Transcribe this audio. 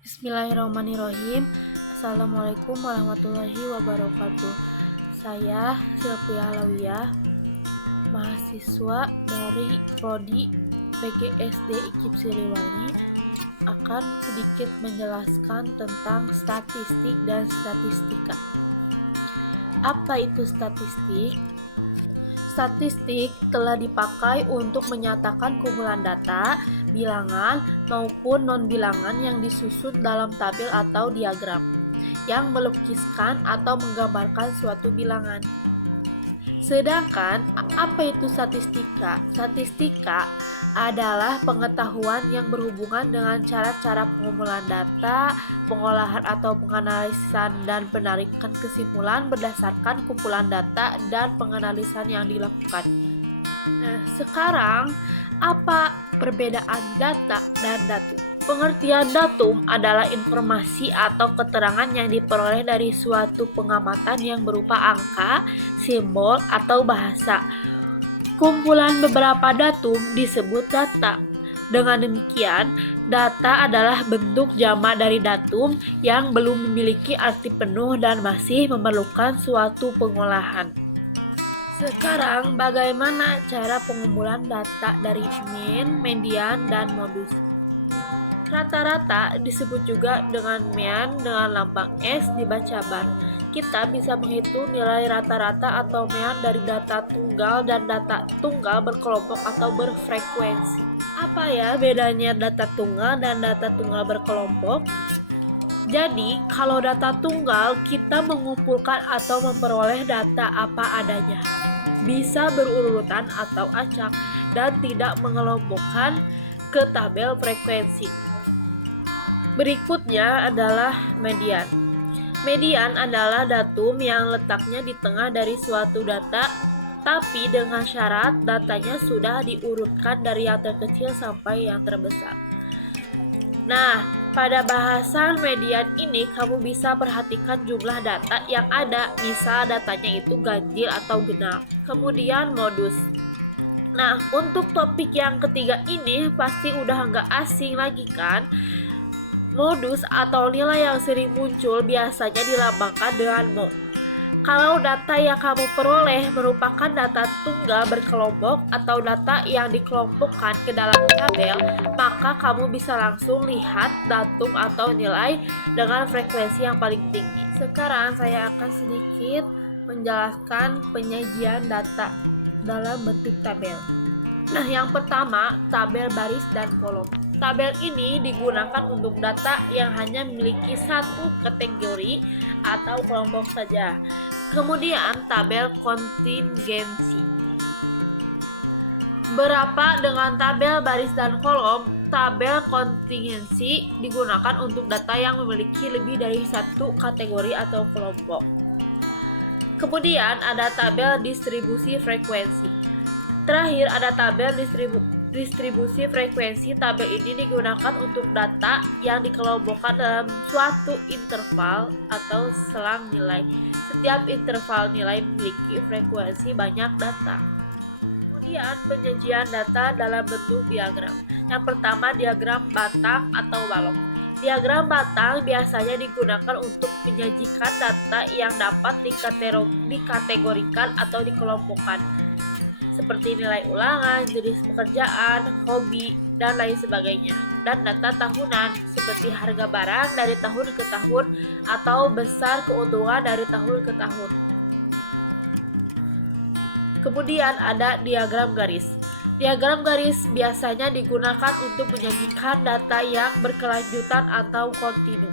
Bismillahirrahmanirrahim. Assalamualaikum warahmatullahi wabarakatuh. Saya Sylvia Alawiyah, mahasiswa dari Prodi PGSD IKIP Siliwangi, akan sedikit menjelaskan tentang statistik dan statistika. Apa itu statistik? Statistik telah dipakai untuk menyatakan kumpulan data, bilangan, maupun non-bilangan yang disusun dalam tabel atau diagram, yang melukiskan atau menggambarkan suatu bilangan. Sedangkan, apa itu statistika? Statistika adalah pengetahuan yang berhubungan dengan cara-cara pengumpulan data, pengolahan atau penganalisan dan penarikan kesimpulan berdasarkan kumpulan data dan penganalisan yang dilakukan. Nah, sekarang apa perbedaan data dan datum? Pengertian datum adalah informasi atau keterangan yang diperoleh dari suatu pengamatan yang berupa angka, simbol, atau bahasa. Kumpulan beberapa datum disebut data. Dengan demikian, data adalah bentuk jamak dari datum yang belum memiliki arti penuh dan masih memerlukan suatu pengolahan. Sekarang, bagaimana cara pengumpulan data dari mean, median, dan modus? Rata-rata disebut juga dengan mean dengan lambang S dibaca bar. Kita bisa menghitung nilai rata-rata atau mean dari data tunggal dan data tunggal berkelompok atau berfrekuensi. Apa ya bedanya data tunggal dan data tunggal berkelompok? Jadi, kalau data tunggal, kita mengumpulkan atau memperoleh data apa adanya, bisa berurutan atau acak, dan tidak mengelompokkan ke tabel frekuensi. Berikutnya adalah median. Median adalah datum yang letaknya di tengah dari suatu data, tapi dengan syarat datanya sudah diurutkan dari yang terkecil sampai yang terbesar. Nah, pada bahasan median ini kamu bisa perhatikan jumlah data yang ada, bisa datanya itu ganjil atau genap. Kemudian modus. Nah, untuk topik yang ketiga ini pasti udah nggak asing lagi kan? Modus atau nilai yang sering muncul biasanya dilambangkan dengan mod. Kalau data yang kamu peroleh merupakan data tunggal berkelompok atau data yang dikelompokkan ke dalam tabel, maka kamu bisa langsung lihat datum atau nilai dengan frekuensi yang paling tinggi. Sekarang saya akan sedikit menjelaskan penyajian data dalam bentuk tabel. Nah, yang pertama, tabel baris dan kolom. Tabel ini digunakan untuk data yang hanya memiliki satu kategori atau kelompok saja. Kemudian, tabel kontingensi. Berapa dengan tabel baris dan kolom? Tabel kontingensi digunakan untuk data yang memiliki lebih dari satu kategori atau kelompok. Kemudian, ada tabel distribusi frekuensi. Terakhir, ada tabel distribusi frekuensi. Tabel ini digunakan untuk data yang dikelompokkan dalam suatu interval atau selang nilai. Setiap interval nilai memiliki frekuensi banyak data. Kemudian penyajian data dalam bentuk diagram. Yang pertama, diagram batang atau balok. Diagram batang biasanya digunakan untuk menyajikan data yang dapat dikategorikan atau dikelompokkan, seperti nilai ulangan, jenis pekerjaan, hobi, dan lain sebagainya. Dan data tahunan seperti harga barang dari tahun ke tahun atau besar keuntungan dari tahun ke tahun. Kemudian ada diagram garis. Diagram garis biasanya digunakan untuk menyajikan data yang berkelanjutan atau kontinu.